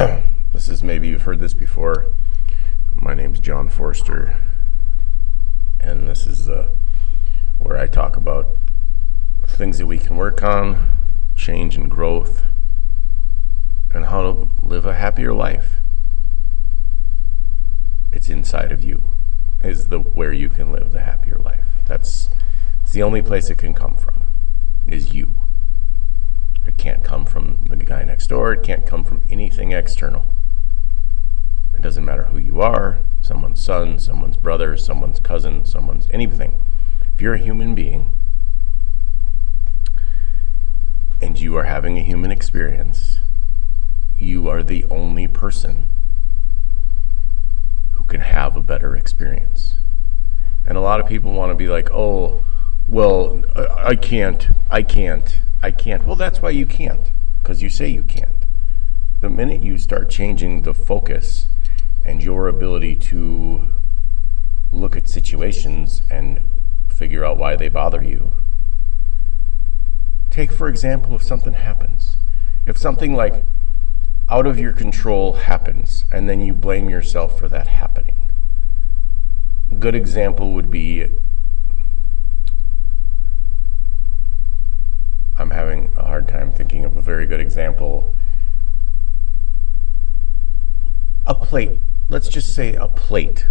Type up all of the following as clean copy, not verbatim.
This is, maybe you've heard this before. My name's John Forster, and this is where I talk about things that we can work on, change and growth, and how to live a happier life. It's inside of you, is where you can live the happier life. It's the only place it can come from, is you. It can't come from the guy next door. It can't come from anything external. It doesn't matter who you are, someone's son, someone's brother, someone's cousin, someone's anything. If you're a human being and you are having a human experience, you are the only person who can have a better experience. And a lot of people want to be like, oh, well, I can't. Well, that's why you can't, because you say you can't. The minute you start changing the focus and your ability to look at situations and figure out why they bother you. Take, for example, if something happens. If something like out of your control happens, and then you blame yourself for that happening. Good example would be, I'm having a hard time thinking of a very good example. A plate. Let's just say a plate.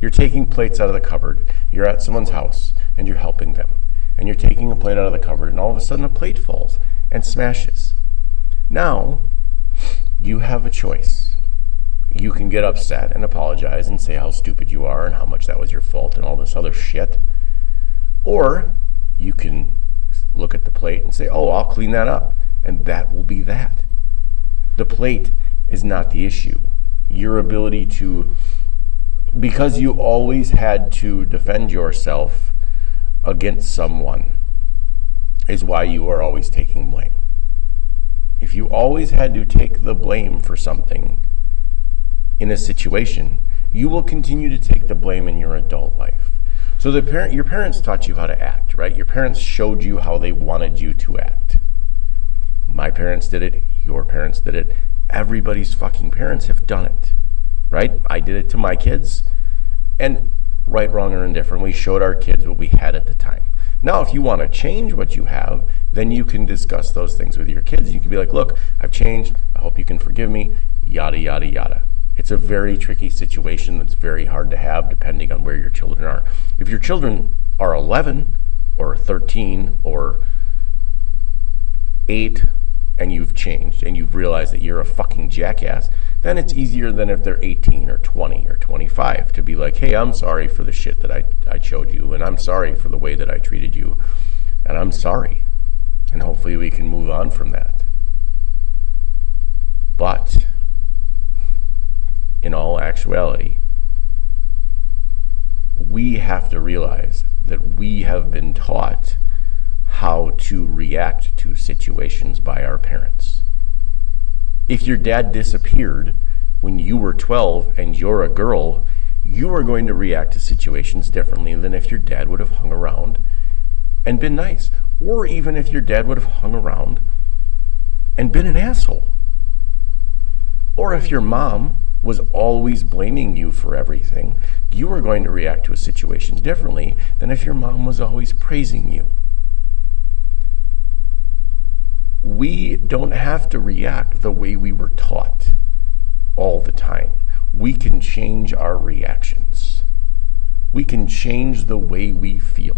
You're taking plates out of the cupboard. You're at someone's house and you're helping them. And you're taking a plate out of the cupboard, and all of a sudden a plate falls and smashes. Now, you have a choice. You can get upset and apologize and say how stupid you are and how much that was your fault and all this other shit. Or you can look at the plate and say, oh, I'll clean that up. And that will be that. The plate is not the issue. Your ability to, because you always had to defend yourself against someone, is why you are always taking blame. If you always had to take the blame for something in a situation, you will continue to take the blame in your adult life. So your parents taught you how to act, right? Your parents showed you how they wanted you to act. My parents did it. Your parents did it. Everybody's fucking parents have done it, right? I did it to my kids, and right, wrong, or indifferent, we showed our kids what we had at the time. Now, if you want to change what you have, then you can discuss those things with your kids. You can be like, look, I've changed. I hope you can forgive me, yada, yada, yada. It's a very tricky situation that's very hard to have depending on where your children are. If your children are 11 or 13 or 8 and you've changed and you've realized that you're a fucking jackass, then it's easier than if they're 18 or 20 or 25 to be like, hey, I'm sorry for the shit that I showed you, and I'm sorry for the way that I treated you, and I'm sorry. And hopefully we can move on from that. But in all actuality, we have to realize that we have been taught how to react to situations by our parents. If your dad disappeared when you were 12 and you're a girl, you are going to react to situations differently than if your dad would have hung around and been nice. Or even if your dad would have hung around and been an asshole. Or if your mom was always blaming you for everything, you are going to react to a situation differently than if your mom was always praising you. We don't have to react the way we were taught all the time. We can change our reactions. We can change the way we feel.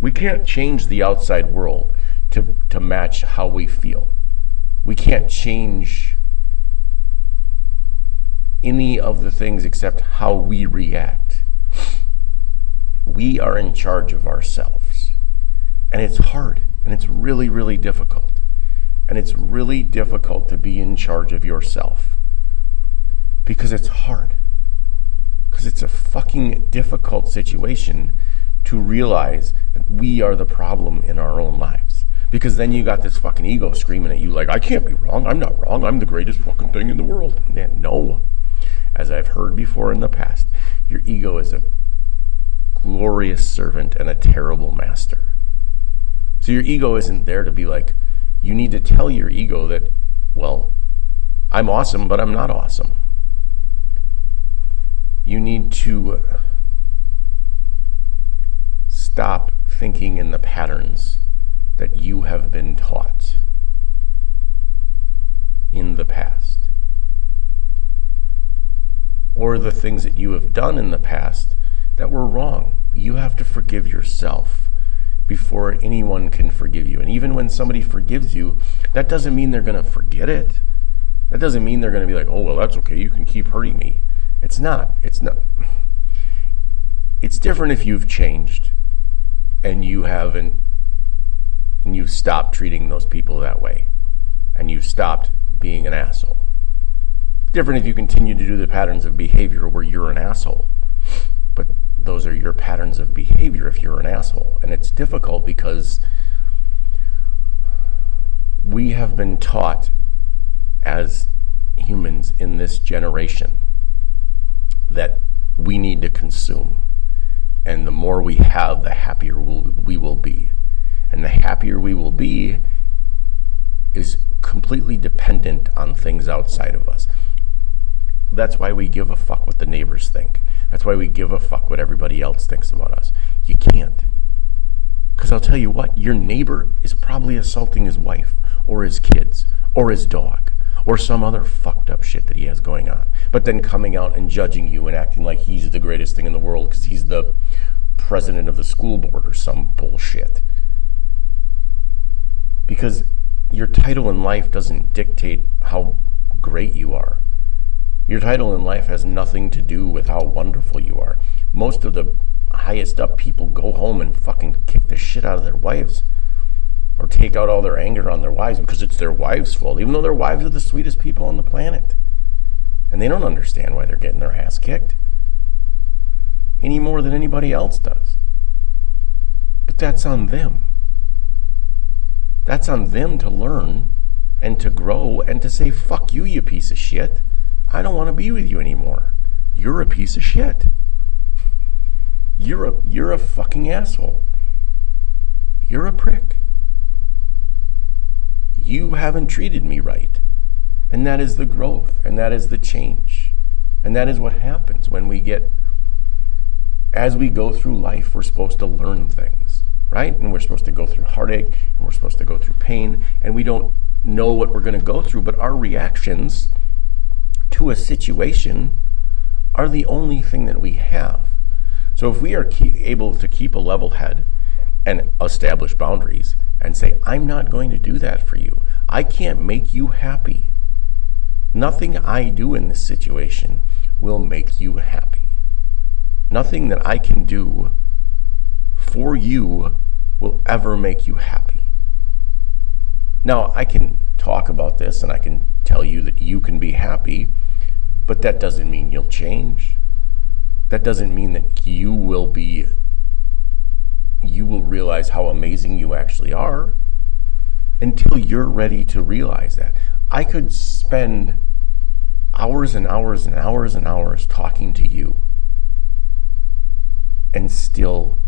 We can't change the outside world to match how we feel. We can't change any of the things except how we react. We are in charge of ourselves. And it's hard. And it's really, really difficult. And it's really difficult to be in charge of yourself. Because it's hard. Because it's a fucking difficult situation to realize that we are the problem in our own lives. Because then you got this fucking ego screaming at you like, I can't be wrong. I'm not wrong. I'm the greatest fucking thing in the world. And no. As I've heard before in the past, your ego is a glorious servant and a terrible master. So your ego isn't there to be like, you need to tell your ego that, well, I'm awesome, but I'm not awesome. You need to stop thinking in the patterns that you have been taught in the past, or the things that you have done in the past that were wrong. You have to forgive yourself before anyone can forgive you. And even when somebody forgives you, that doesn't mean they're going to forget it. That doesn't mean they're going to be like, oh, well, that's okay, you can keep hurting me. It's not. It's different if you've changed and you haven't, and you've stopped treating those people that way, and you've stopped being an asshole. It's different if you continue to do the patterns of behavior where you're an asshole. But those are your patterns of behavior if you're an asshole. And it's difficult because we have been taught as humans in this generation that we need to consume. And the more we have, the happier we will be. And the happier we will be is completely dependent on things outside of us. That's why we give a fuck what the neighbors think. That's why we give a fuck what everybody else thinks about us. You can't. Because I'll tell you what, your neighbor is probably assaulting his wife or his kids or his dog or some other fucked up shit that he has going on. But then coming out and judging you and acting like he's the greatest thing in the world because he's the president of the school board or some bullshit. Because your title in life doesn't dictate how great you are. Your title in life has nothing to do with how wonderful you are. Most of the highest up people go home and fucking kick the shit out of their wives or take out all their anger on their wives because it's their wives' fault, even though their wives are the sweetest people on the planet. And they don't understand why they're getting their ass kicked any more than anybody else does. But that's on them. That's on them to learn and to grow and to say, fuck you, you piece of shit. I don't want to be with you anymore. You're a piece of shit. You're a fucking asshole. You're a prick. You haven't treated me right. And that is the growth, and that is the change. And that is what happens when as we go through life, we're supposed to learn things, right? And we're supposed to go through heartache, and we're supposed to go through pain, and we don't know what we're going to go through, but our reactions to a situation are the only thing that we have. So if we are able to keep a level head and establish boundaries and say, I'm not going to do that for you. I can't make you happy. Nothing I do in this situation will make you happy. Nothing that I can do for you will ever make you happy. Now, I can talk about this and I can tell you that you can be happy, but that doesn't mean you'll change. That doesn't mean that you will realize how amazing you actually are until you're ready to realize that. I could spend hours and hours and hours and hours talking to you, and still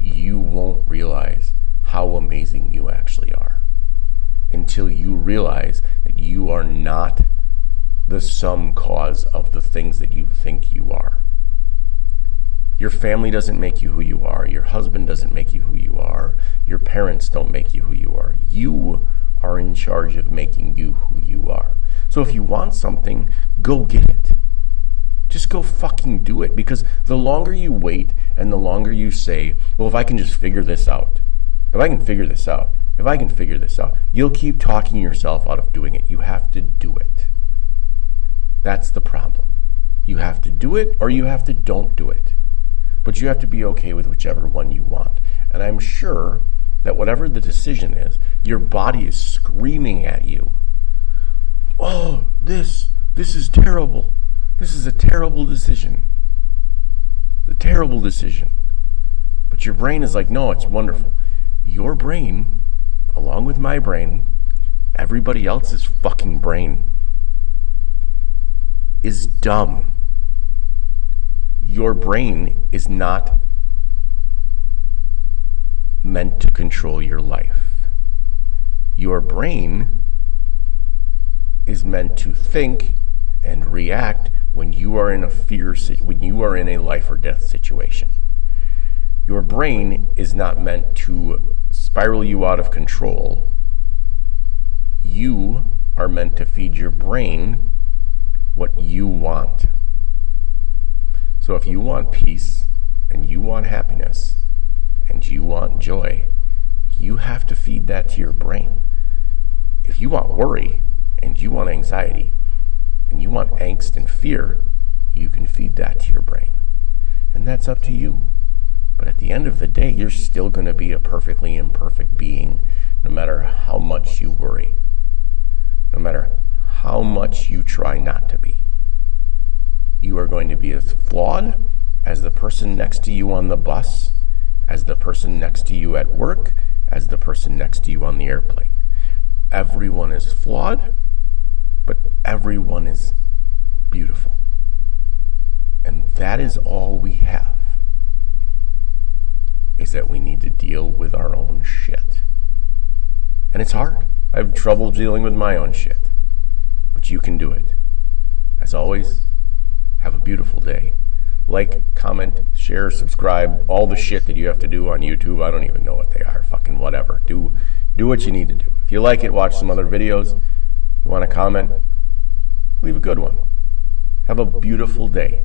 you won't realize how amazing you actually are until you realize that you are not the sum cause of the things that you think you are. Your family doesn't make you who you are. Your husband doesn't make you who you are. Your parents don't make you who you are. You are in charge of making you who you are. So if you want something, go get it. Just go fucking do it. Because the longer you wait and the longer you say, well, if I can just figure this out, if I can figure this out, if I can figure this out, you'll keep talking yourself out of doing it. You have to do it. That's the problem. You have to do it or you have to don't do it. But you have to be okay with whichever one you want. And I'm sure that whatever the decision is, your body is screaming at you. Oh, this is terrible. This is a terrible decision. It's a terrible decision. But your brain is like, no, it's wonderful. Your brain, along with my brain, everybody else's fucking brain, is dumb. Your brain is not meant to control your life. Your brain is meant to think and react when you are in when you are in a life or death situation. Your brain is not meant to spiral you out of control. You are meant to feed your brain what you want. So if you want peace, and you want happiness, and you want joy, you have to feed that to your brain. If you want worry, and you want anxiety, and you want angst and fear, you can feed that to your brain. And that's up to you. But at the end of the day, you're still going to be a perfectly imperfect being, no matter how much you worry, no matter how much you try not to be. You are going to be as flawed as the person next to you on the bus, as the person next to you at work, as the person next to you on the airplane. Everyone is flawed, but everyone is beautiful. And that is all we have, is that we need to deal with our own shit. And it's hard. I have trouble dealing with my own shit. But you can do it. As always, have a beautiful day. Like, comment, share, subscribe, all the shit that you have to do on YouTube. I don't even know what they are. Fucking whatever. Do what you need to do. If you like it, watch some other videos. If you want to comment, leave a good one. Have a beautiful day.